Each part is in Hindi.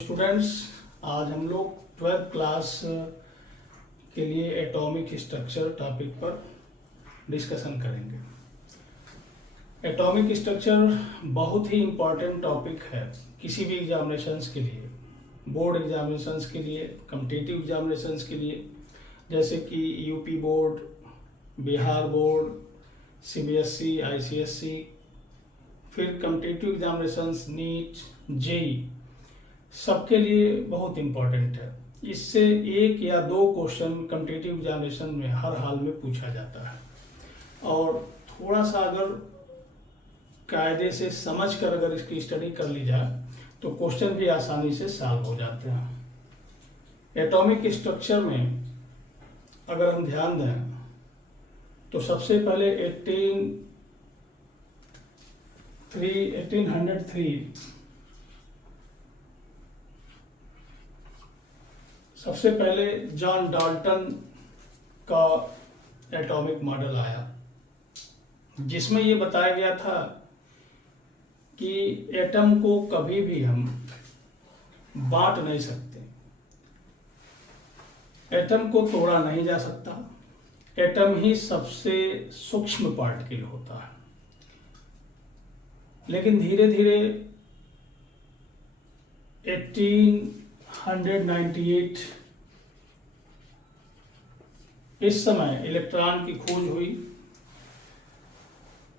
स्टूडेंट्स, आज हम लोग 12th क्लास के लिए एटॉमिक स्ट्रक्चर टॉपिक पर डिस्कशन करेंगे। एटॉमिक स्ट्रक्चर बहुत ही इम्पॉर्टेंट टॉपिक है किसी भी एग्जामिनेशंस के लिए, बोर्ड एग्जामिनेशंस के लिए, कम्पिटिटिव एग्जामिनेशंस के लिए, जैसे कि UP board, Bihar board, CBSE, ICSE, फिर कम्पिटिटिव एग्जामिनेशंस नीट, जेई, सबके लिए बहुत इम्पॉर्टेंट है। इससे एक या दो क्वेश्चन कम्पिटिटिव एग्जामिनेशन में हर हाल में पूछा जाता है और थोड़ा सा अगर कायदे से समझ कर अगर इसकी स्टडी कर ली जाए तो क्वेश्चन भी आसानी से सॉल्व हो जाते हैं। एटॉमिक स्ट्रक्चर में अगर हम ध्यान दें तो सबसे पहले 1803 सबसे पहले जॉन डाल्टन का एटॉमिक मॉडल आया, जिसमें ये बताया गया था कि एटम को कभी भी हम बांट नहीं सकते, एटम को तोड़ा नहीं जा सकता, एटम ही सबसे सूक्ष्म पार्टिकल होता है। लेकिन धीरे धीरे 1898 इस समय इलेक्ट्रॉन की खोज हुई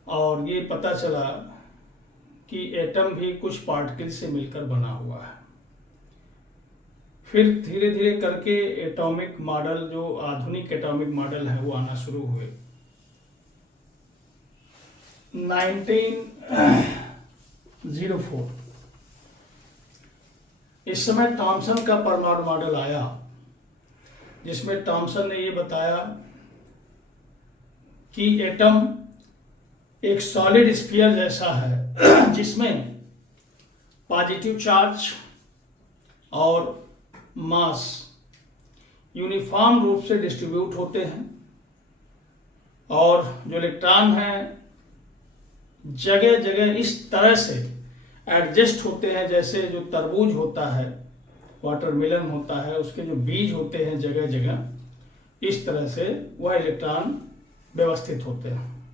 और ये पता चला कि एटम भी कुछ पार्टिकल से मिलकर बना हुआ है। फिर धीरे धीरे करके एटॉमिक मॉडल, जो आधुनिक एटॉमिक मॉडल है, वो आना शुरू हुए। 1904 इस समय थॉमसन का परमाणु मॉडल आया, जिसमें थॉमसन ने ये बताया कि एटम एक सॉलिड स्फीयर जैसा है जिसमें पॉजिटिव चार्ज और मास यूनिफॉर्म रूप से डिस्ट्रीब्यूट होते हैं और जो इलेक्ट्रॉन हैं जगह जगह इस तरह से एडजस्ट होते हैं, जैसे जो तरबूज होता है, वाटरमेलन होता है, उसके जो बीज होते हैं जगह जगह इस तरह से वह इलेक्ट्रॉन व्यवस्थित होते हैं।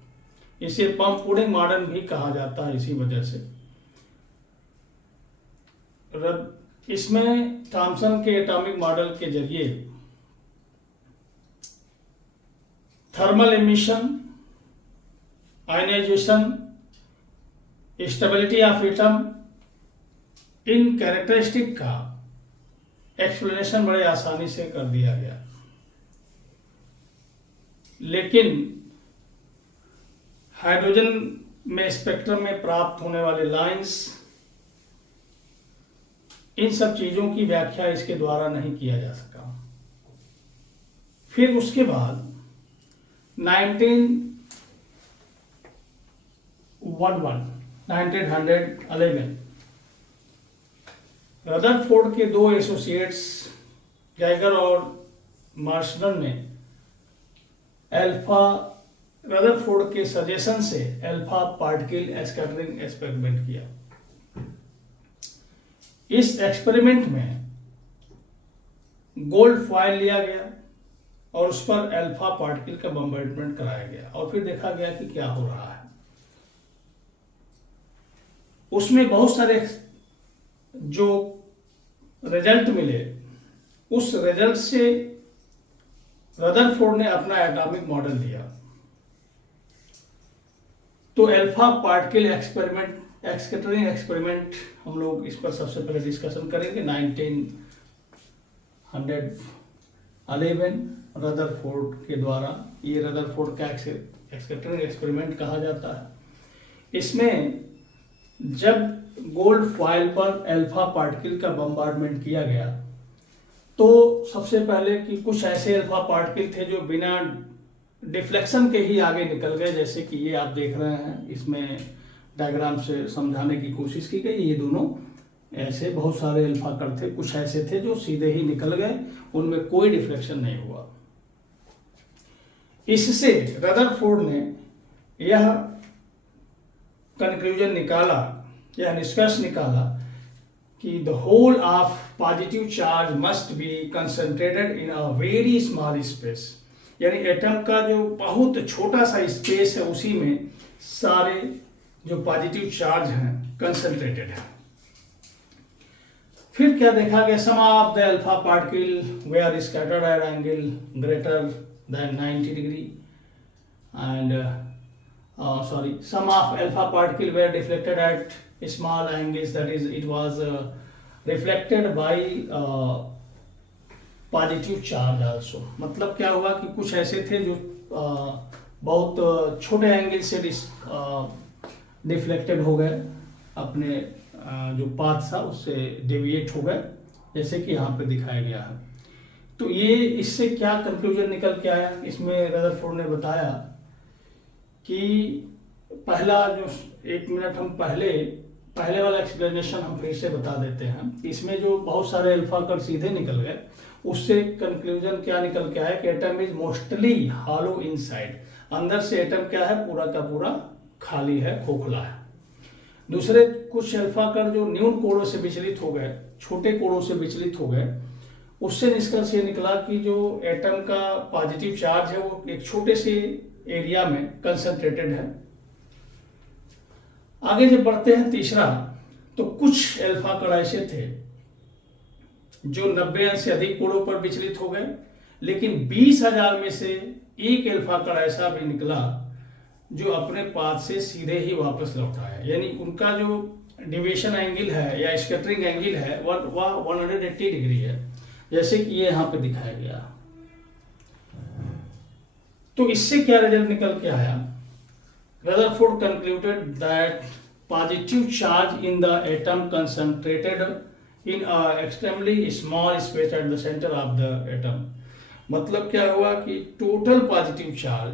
इसे पंप पुडिंग मॉडल भी कहा जाता है इसी वजह से। इसमें थॉमसन के एटॉमिक मॉडल के जरिए thermal emission, ionisation, stability of atom, in characteristic का एक्सप्लेनेशन बड़े आसानी से कर दिया गया। लेकिन हाइड्रोजन में स्पेक्ट्रम में प्राप्त होने वाले लाइंस, इन सब चीजों की व्याख्या इसके द्वारा नहीं किया जा सका। फिर उसके बाद 1911 रदरफोर्ड के दो एसोसिएट्स गैगर और मार्शलन ने रदरफोर्ड के सजेशन से अल्फा पार्टिकल स्कैटरिंग एक्सपेरिमेंट किया। इस एक्सपेरिमेंट में गोल्ड फॉयल लिया गया और उस पर अल्फा पार्टिकल का बम्बार्डमेंट कराया गया और फिर देखा गया कि क्या हो रहा है। उसमें बहुत सारे जो रिजल्ट मिले, उस रिजल्ट से रदरफोर्ड ने अपना एटॉमिक मॉडल दिया। तो अल्फा पार्टिकल स्कैटरिंग एक्सपेरिमेंट हम लोग इस पर सबसे पहले डिस्कशन करेंगे। 1911 रदरफोर्ड के द्वारा, ये रदरफोर्ड का स्कैटरिंग एक्सपेरिमेंट कहा जाता है। इसमें जब गोल्ड फॉयल पर अल्फा पार्टिकल का बम्बार्डमेंट किया गया तो सबसे पहले कि कुछ ऐसे अल्फा पार्टिकल थे जो बिना डिफ्लेक्शन के ही आगे निकल गए, जैसे कि ये आप देख रहे हैं, इसमें डायग्राम से समझाने की कोशिश की गई। ये दोनों ऐसे बहुत सारे अल्फा कण थे, कुछ ऐसे थे जो सीधे ही निकल गए, उनमें कोई डिफ्लेक्शन नहीं हुआ। इससे रदरफोर्ड ने यह कंक्लूजन निकाला, यह निष्कर्ष निकाला कि the whole of positive charge must be concentrated in a very small space, यानी एटम का जो बहुत छोटा सा स्पेस है उसी में सारे जो पॉजिटिव चार्ज हैं कंसंट्रेटेड है। फिर क्या देखा गया, some of the alpha particle were scattered at angle greater than 90 degree and some of alpha particle were deflected at small angles, that is it was reflected by positive charge also. मतलब क्या हुआ कि कुछ ऐसे थे जो बहुत छोटे एंगल से डिफ्लेक्टेड हो गए, अपने जो पाथ था उससे डेविएट हो गए, जैसे कि यहाँ पे दिखाया गया है। तो ये इससे क्या कंक्लूजन निकल के आया, इसमें रदरफोर्ड ने बताया कि पहला जो 1 मिनट हम पहले वाला एक्सप्लेनेशन हम फिर से बता देते हैं। इसमें जो बहुत सारे अल्फा कण सीधे निकल गए, उससे कंक्लूजन क्या निकल के आया कि atom is mostly hollow inside, अंदर से एटम क्या है, पूरा का पूरा खाली है, खोखला है। दूसरे कुछ अल्फा कण जो न्यून कोणों से विचलित हो गए, छोटे कोणों से विचलित हो गए, उससे निष्कर्ष ये निकला कि जो एटम का पॉजिटिव चार्ज है वो एक छोटे से एरिया में कंसंट्रेटेड है। आगे जब बढ़ते हैं तीसरा, तो कुछ अल्फा कण ऐसे थे जो 90 अंश से अधिक कोणों पर विचलित हो गए, लेकिन 20,000 में से एक अल्फा कण ऐसा भी निकला जो अपने पाथ से सीधे ही वापस लौट आया, यानी उनका जो डिविएशन एंगल है या स्कैटरिंग एंगल है वह 180 डिग्री है, जैसे कि ये यहाँ पे दिखाया गया। तो इससे क्या रिजल्ट निकल के आया, Rutherford concluded that positive charge in the atom concentrated in a extremely small space at the centre of the atom. मतलब क्या हुआ कि टोटल पॉजिटिव चार्ज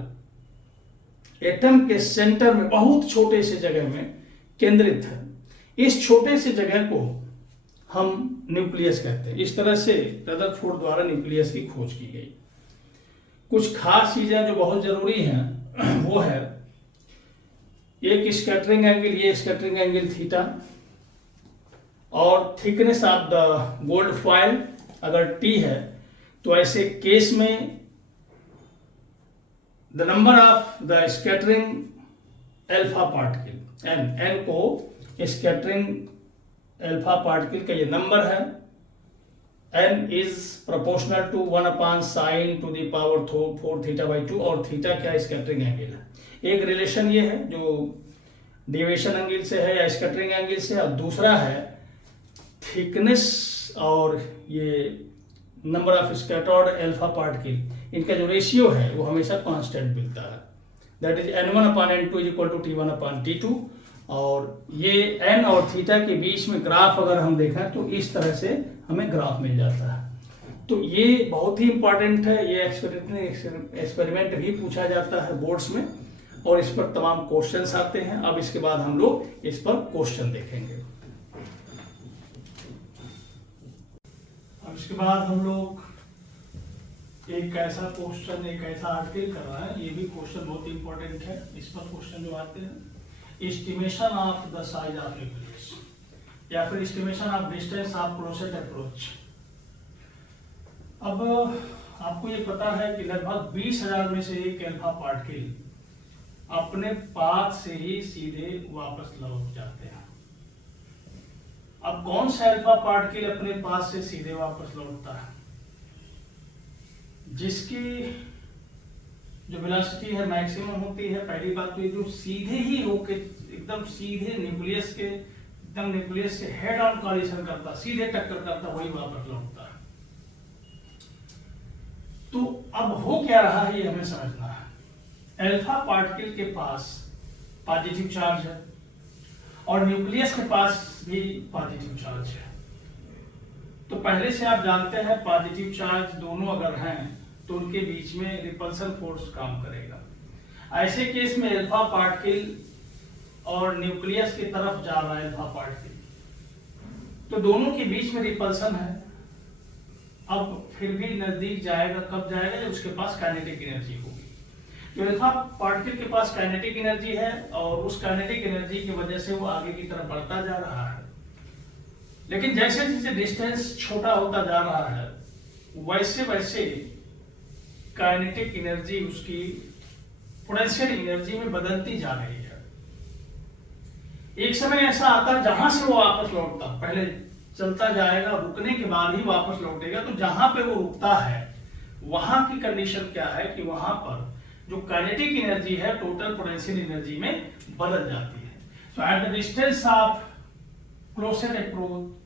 एटम के सेंटर में बहुत छोटे से जगह में केंद्रित है। इस छोटे से जगह को हम न्यूक्लियस कहते हैं। इस तरह से रदरफोर्ड द्वारा न्यूक्लियस की खोज की गई। कुछ खास चीजें जो बहुत जरूरी हैं वो है एक स्कैटरिंग एंगल, ये स्कैटरिंग एंगल थीटा, और thickness of the gold foil अगर टी है तो ऐसे केस में the number of the scattering alpha particle N को स्कैटरिंग अल्फा पार्टिकल का ये नंबर है, n is proportional to 1/sin to the power 4 θ/2, और थीटा क्या स्कैटरिंग एंगल है। एक रिलेशन ये है जो डेविएशन एंगल से है या स्कैटरिंग एंगल से, और दूसरा है थिकनेस और ये number of scattered alpha particle, इनका जो रेशियो है वो हमेशा कांस्टेंट मिलता है, दैट इज n1/n2 = t1/t2। और ये n और थीटा के बीच में ग्राफ अगर हम देखें तो इस तरह से हमें ग्राफ मिल जाता है। तो ये बहुत ही इंपॉर्टेंट है, ये एक्सपेरिमेंट भी पूछा जाता है बोर्ड्स में, और इस पर तमाम क्वेश्चंस आते हैं। अब इसके बाद हम लोग इस पर क्वेश्चन देखेंगे। अब इसके बाद हम लोग एक ऐसा क्वेश्चन, एक ऐसा आर्टिकल कर रहा है, ये भी क्वेश्चन बहुत इंपॉर्टेंट है। इस पर क्वेश्चन जो आते हैं, estimation of the size of nucleus या फिर estimation of distance of closest approach. अब आपको ये पता है कि लगभग 20,000 में से एक अल्फा पार्टिकल अपने पाथ से ही सीधे वापस लौट जाते हैं। अब कौन सा अल्फा पार्टिकल अपने पाथ से सीधे वापस लौटता है? जिसकी जो वेलोसिटी है मैक्सिमम होती है। पहली बात तो ये जो सीधे ही होके एकदम सीधे न्यूक्लियस के हेड ऑन कॉलिशन करता, सीधे टक्कर करता, वही वापस लौटता है। तो अब हो क्या रहा है ये हमें समझना है। अल्फा पार्टिकल के पास पॉजिटिव चार्ज है और न्यूक्लियस के पास भी पॉजिटिव चार्ज है। तो पहले से आप जानते हैं पॉजिटिव चार्ज दोनों अगर हैं तो उनके बीच में रिपल्सन फोर्स काम करेगा। ऐसे केस में अल्फा पार्टिकल और न्यूक्लियस की तरफ जा रहा है अल्फा पार्टिकल, तो दोनों के बीच में रिपल्सन है। अब फिर भी नजदीक जाएगा, कब जाएगा? जब उसके पास काइनेटिक एनर्जी होगी। तो अल्फा पार्टिकल के पास काइनेटिक एनर्जी है और उस काइनेटिक एनर्जी की वजह से वो आगे की तरफ बढ़ता जा रहा है। लेकिन जैसे जैसे डिस्टेंस छोटा होता जा रहा है वैसे वैसे काइनेटिक एनर्जी उसकी पोटेंशियल एनर्जी में बदलती जा रही है। एक समय ऐसा आता है जहां से वो वापस लौटता, पहले चलता जाएगा, रुकने के बाद ही वापस लौटेगा, तो जहां पे वो रुकता है वहां की कंडीशन क्या है कि वहां पर जो काइनेटिक एनर्जी है टोटल पोटेंशियल एनर्जी में बदल जाती है। तो at the distance of closure approach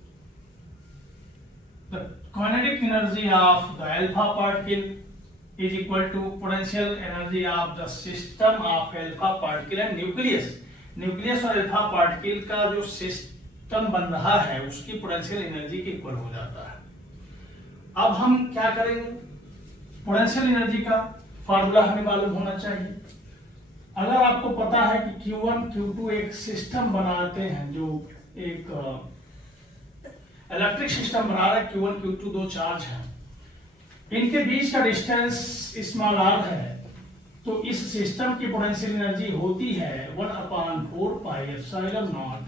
the kinetic energy of the alpha particle is equal to potential energy of the system of alpha particle and nucleus। Nucleus और अल्फा पार्टिकल का जो सिस्टम बन रहा है उसकी पोटेंशियल एनर्जी के इक्वल हो जाता है। अब हम क्या करेंगे, पोटेंशियल एनर्जी का फार्मूला हमें मालूम होना चाहिए। अगर आपको पता है कि Q1 Q2 एक सिस्टम बनाते हैं, जो एक इलेक्ट्रिक सिस्टम बना रहा है, Q1 Q2 दो चार्ज हैं, इनके बीच का डिस्टेंस स्मॉल r है, तो इस सिस्टम की पोटेंशियल एनर्जी होती है 1/4 pi epsilon not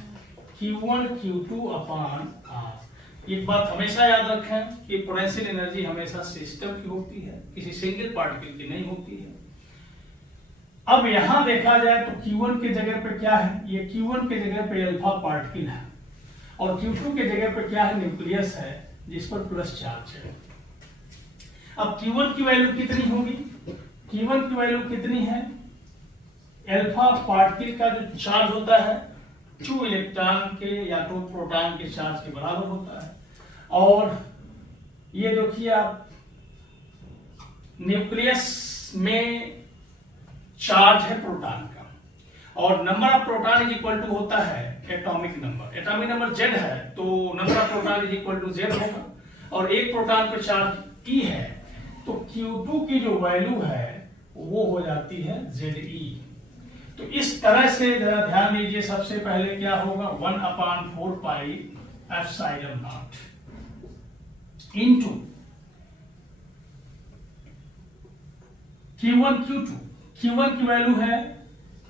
Q1 Q2 upon r। एक बात हमेशा याद रखें कि पोटेंशियल एनर्जी हमेशा सिस्टम की होती है, किसी सिंगल पार्टिकल की नहीं होती है। अब यहां देखा जाए तो Q1 के जगह पे क्या है, ये Q1 के जगह पे अल्फा पार्टिकल है और Q2 के जगह पे क्या है, न्यूक्लियस है जिस पर प्लस चार्ज है। अब Q1 की वैल्यू कितनी होगी, Q1 की वैल्यू कितनी है, अल्फा पार्टिकल का जो चार्ज होता है 2 इलेक्ट्रॉन के या 2 प्रोटॉन के चार्ज के बराबर होता है। और ये देखिए आप, न्यूक्लियस में चार्ज है प्रोटॉन का और number of proton is equal to होता है atomic number. Atomic number Z है तो number of proton is equal to Z होगा और एक प्रोटॉन पे चार्ज E है तो Q2 की जो वैल्यू है वो हो जाती है Ze। तो इस तरह से जरा ध्यान दीजिए, सबसे पहले क्या होगा 1/4 pi epsilon not into Q1 Q2। Q1 की वैल्यू है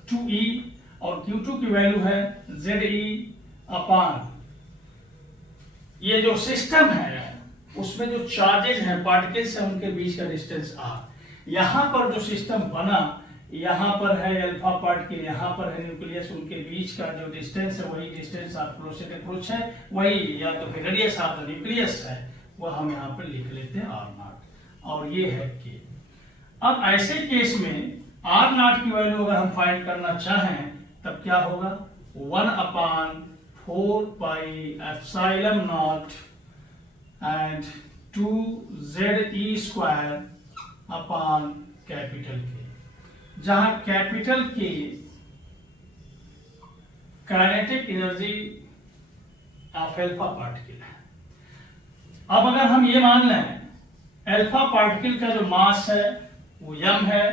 2E और Q2 की वैल्यू है Ze अपॉन ये जो सिस्टम है उसमें जो चार्जेज हैं पार्टिकल्स हैं उनके बीच का डिस्टेंस r। यहां पर जो सिस्टम बना, यहां पर है अल्फा पार्टिकल, यहां पर है न्यूक्लियस, उनके बीच का जो डिस्टेंस है वही डिस्टेंस ऑफ क्लोजेस्ट अप्रोच है, वही या तो फिर रेडियस ऑफ द न्यूक्लियस है, वह हम यहां पर लिख लेते हैं r0 और ये है k। अब ऐसे केस में r0 की वैल्यू अगर हम फाइंड करना चाहें तब क्या होगा 1/4 pi epsilon not and 2Ze square upon capital K, जहां capital K kinetic energy of alpha particle है। अब अगर हम ये मान लें अल्फा पार्टिकल का जो मास है वो m है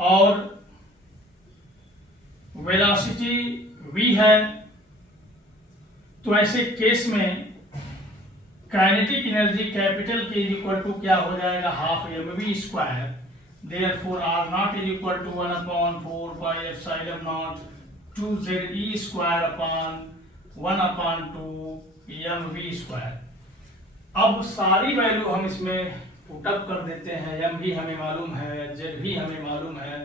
और वेलोसिटी v है, तो ऐसे केस में kinetic energy capital K is equal to क्या हो जाएगा, half mv square. Therefore r0 is equal to 1/4 pi epsilon naught 2Ze square upon 1/2 mv square. अब सारी वैल्यू हम इसमें पुटअप कर देते हैं। m भी हमें मालूम है, z भी हमें मालूम है,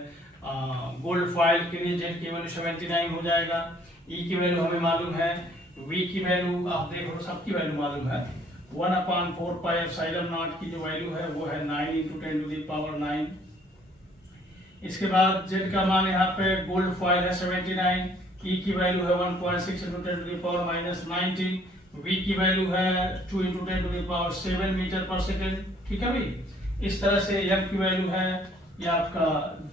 गोल्ड फॉइल के लिए z की वैल्यू 79 हो जाएगा, e की वैल्यू हमें मालूम है, v की वैल्यू आप देख लो सबकी वैल्यू मालूम है। 1/4 पाई एप्सिलॉन नॉट की जो वैल्यू है वो है 9 × 10⁻⁹। इसके बाद z का मान यहाँ पे गोल्ड फॉइल है 79, e की वैल्यू है 1.6 × 10⁻⁹, v की वैल्यू है 2 × 10⁻7 मीटर पर सेकेंड। ठीक है भाई, इस तरह से m की वैल्यू है ये आपका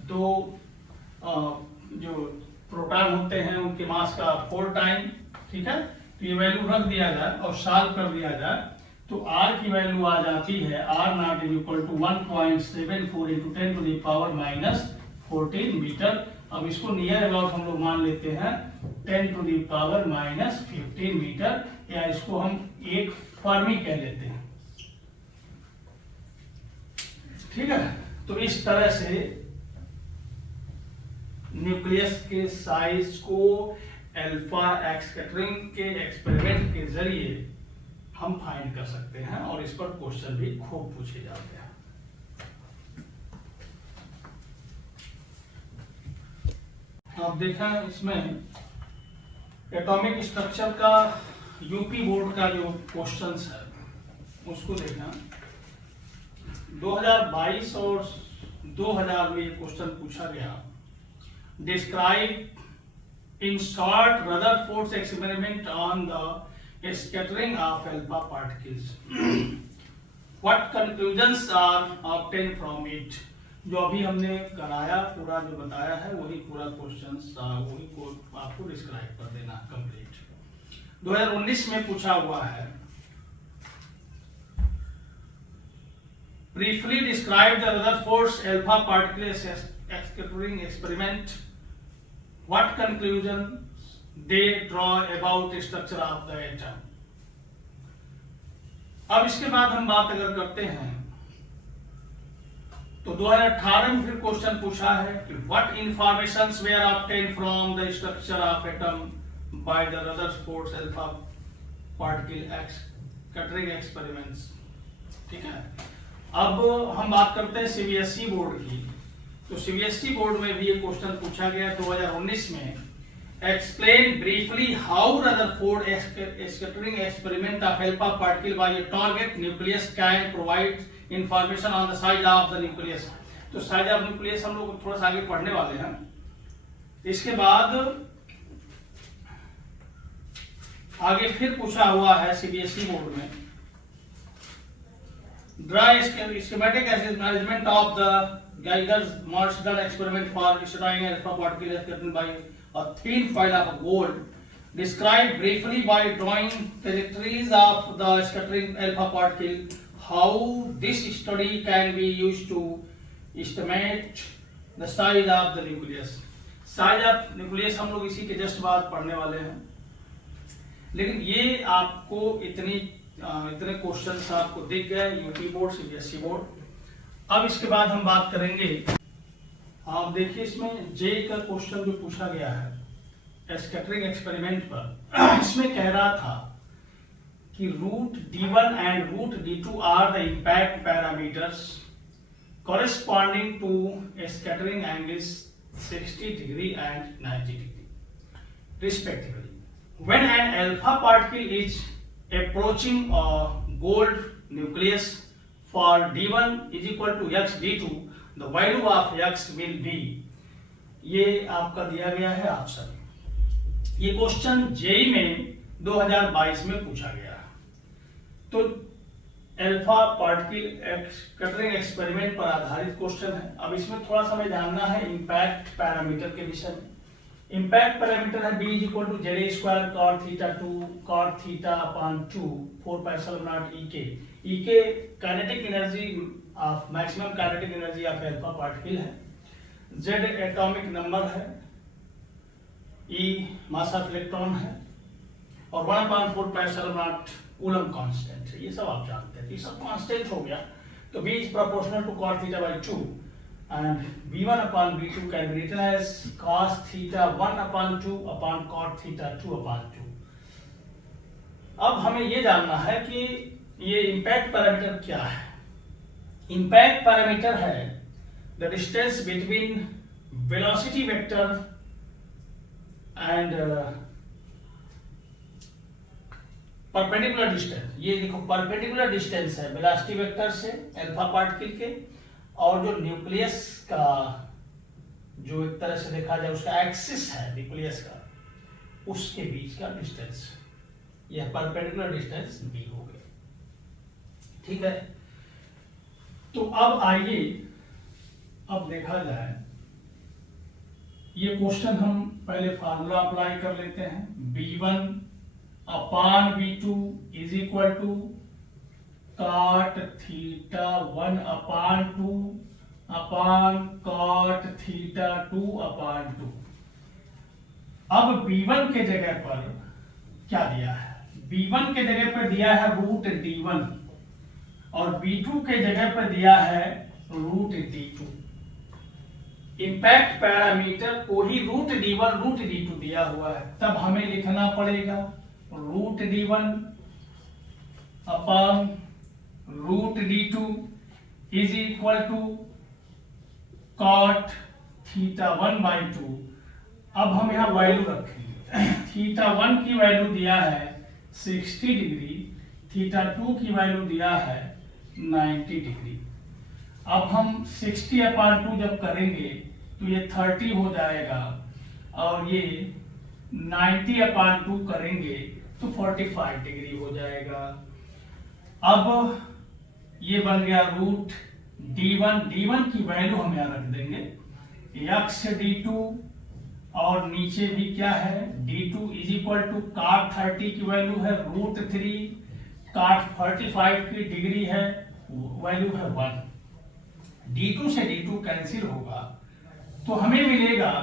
2 जो प्रोटॉन होते हैं उनके मास का 4 टाइम। ठीक है, तो ये वैल्यू रख दिया जाए और सॉल्व कर दिया जाए तो r की वैल्यू आ जाती है r0 is equal to 1.74 × 10⁻14 metre. अब इसको नियर अबाउट हम लोग मान लेते हैं 10⁻15 मीटर, या इसको हम एक फर्मी कह लेते हैं। ठीक है, तो इस तरह से न्यूक्लियस के साइज को अल्फा स्कैटरिंग के एक्सपेरिमेंट के जरिए हम फाइंड कर सकते हैं और इस पर क्वेश्चन भी खूब पूछे जाते हैं। आप देखा इसमें एटॉमिक स्ट्रक्चर का यूपी बोर्ड का जो क्वेश्चंस है उसको देखना। 2022 और 2000 में ये क्वेश्चन पूछा गया, describe in short Rutherford's experiment on the scattering of alpha particles, what conclusions are obtain from इट। जो अभी हमने कराया पूरा जो बताया है वही पूरा क्वेश्चंस वही को आपको डिस्क्राइब कर देना कंप्लीट। 2019 में पूछा हुआ है, briefly describe the Rutherford's alpha particle scattering experiment, what conclusions they draw about the structure of the atom। अब इसके बाद हम बात अगर करते हैं तो 2018 में फिर क्वेश्चन पूछा है कि what informations were obtained from the structure of atom by the Rutherford's alpha particle scattering experiments। ठीक है, अब हम बात करते हैं सीबीएसई बोर्ड की। तो सीबीएसई बोर्ड में भी ये क्वेश्चन पूछा गया 2019 में, explain briefly how Rutherford scattering experiment of alpha particle by a target nucleus can provide information on the size of the nucleus. तो साइज ऑफ न्यूक्लियस हम लोग थोड़ा सा आगे पढ़ने वाले हैं। इसके बाद आगे फिर पूछा हुआ है सीबीएसई बोर्ड में, draw schematic arrangement of the Geiger-Marsden experiment for studying alpha particle scattered by a thin foil of gold. Describe briefly by drawing trajectories of the scattering alpha particle how this study can be used to estimate the size of the nucleus। size of nucleus हम लोग इसी के जस्ट बाद पढ़ने वाले हैं, लेकिन ये आपको इतने क्वेश्चंस आपको दिख गए यूपी बोर्ड सीबीएसई बोर्ड। अब इसके बाद हम बात करेंगे, आप देखिए इसमें जे का क्वेश्चन जो पूछा गया है स्कैटरिंग एक्सपेरिमेंट पर, इसमें कह रहा था कि root D1 and root D2 are the impact parameters corresponding to scattering angles 60 degree and 90 degree respectively when an alpha particle is approaching a gold nucleus for D1 is equal to x D2 the value of x will be। ये आपका दिया गया है ऑप्शन। ये क्वेश्चन जेई में 2022 में पूछा गया। तो अल्फा पार्टिकल स्कैटरिंग एक्सपेरिमेंट पर आधारित क्वेश्चन है। अब इसमें थोड़ा सा हमें जानना है इम्पैक्ट पैरामीटर के विषय में। इम्पैक्ट पैरामीटर है b equal to Z square cot theta 2 cot theta upon 2 4 pi epsilon naught E के kinetic energy of maximum kinetic energy of alpha particle है, z एटॉमिक नंबर है, e मास ऑफ इलेक्ट्रॉन है और 1/4 pi epsilon naught coulomb constant है। ये सब आप जानते हैं, ये सब कांस्टेंट हो गया। तो b is proportional to cot theta by 2 and b1 upon b2 can be written as cos theta 1 upon 2 upon cot theta 2 upon 2। अब हमें ये जानना है कि ये इम्पैक्ट पैरामीटर क्या है। इम्पैक्ट पैरामीटर है the distance between velocity vector and perpendicular distance. ये देखो परपेंडिकुलर डिस्टेंस है वेलोसिटी वेक्टर से अल्फा पार्टिकल के और जो न्यूक्लियस का जो एक तरह से देखा जाए उसका एक्सिस है न्यूक्लियस का, उसके बीच का डिस्टेंस, यह परपेंडिकुलर डिस्टेंस b हो गया। ठीक है, तो अब आइए अब देखा जाए ये क्वेश्चन, हम पहले फार्मूला अप्लाई कर लेते हैं। b1 upon b2 is equal to cot theta 1 upon 2 upon cot theta 2 upon 2। अब b1 के जगह पर क्या दिया है? b1 के जगह पर दिया है रूट d1 और b2 के जगह पर दिया है रूट d2। इम्पैक्ट पैरामीटर को ही √d1 √d2 दिया हुआ है, तब हमें लिखना पड़ेगा √d1 upon √d2 is equal to cot θ1/2। अब हम यहाँ वैल्यू रखेंगे। θ1 की वैल्यू दिया है 60 डिग्री, θ2 की वैल्यू दिया है 90 डिग्री। अब हम 60/2 जब करेंगे तो ये 30 हो जाएगा, और ये 90/2 करेंगे तो 45 डिग्री हो जाएगा। अब ये बन गया √d1 की वैल्यू हम यहाँ रख देंगे x(d2) और नीचे भी क्या है d2 is equal to cot 30 की वैल्यू है √3, cot 45 की डिग्री है वैल्यू है 1। d2 से d2 कैंसिल होगा तो हमें मिलेगा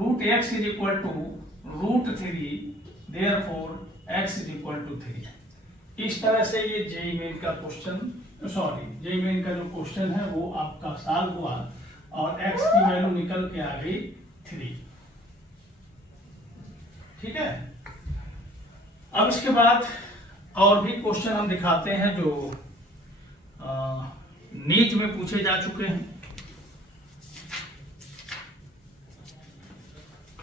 √x is equal to √3, therefore x is equal to 3। इस तरह से ये जेईई मेन का जेईई मेन का जो क्वेश्चन है वो आपका सॉल्व हुआ और x की वैल्यू निकल के आ गई 3। ठीक है। अब इसके बाद और भी क्वेश्चन हम दिखाते हैं जो नीट में पूछे जा चुके हैं।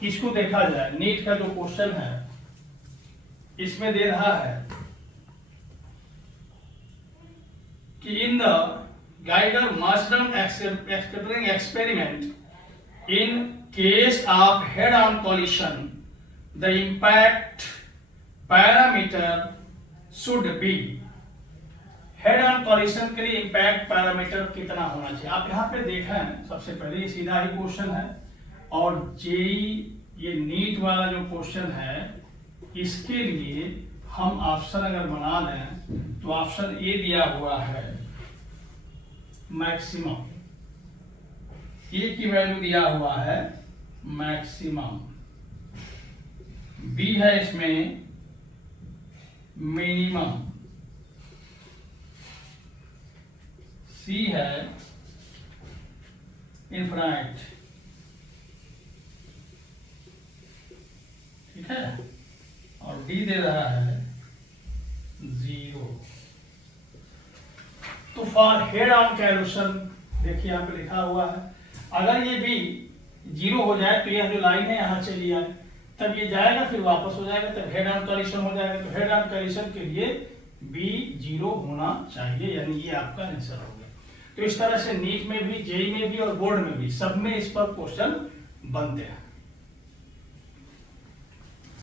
इसको देखा जाए, नीट का जो क्वेश्चन है इसमें दे रहा है कि इन द गाइडर Marsden experiment in case of head on collision the impact parameter should be. Head on collision के लिए इम्पैक्ट पैरामीटर कितना होना चाहिए? आप यहाँ पे देखें, सबसे पहले ये सीधा ही क्वेश्चन है, और जेईई ये नीट वाला जो क्वेश्चन है इसके लिए हम ऑप्शन अगर बना दें तो ऑप्शन ए दिया हुआ है मैक्सिमम, ए की वैल्यू दिया हुआ है मैक्सिमम, बी है इसमें मिनिमम, सी है इनफाइनाइट। ठीक है, और डी दे रहा है 0। तो फॉर हेड ऑन कैलकुलेशन देखिए यहाँ पे लिखा हुआ है, अगर ये भी 0 हो जाए तो यह जो लाइन है यहाँ चली आए, तब ये जाएगा फिर वापस हो जाएगा, तब हेड ऑन कॉलिशन हो जाएगा। तो हेड ऑन कॉलिशन के लिए बी 0 होना चाहिए, यानी ये आपका आंसर हो गया। तो इस तरह से नीट में भी, जेईई में भी और बोर्ड में भी, सब में इस पर क्वेश्चन बनते हैं।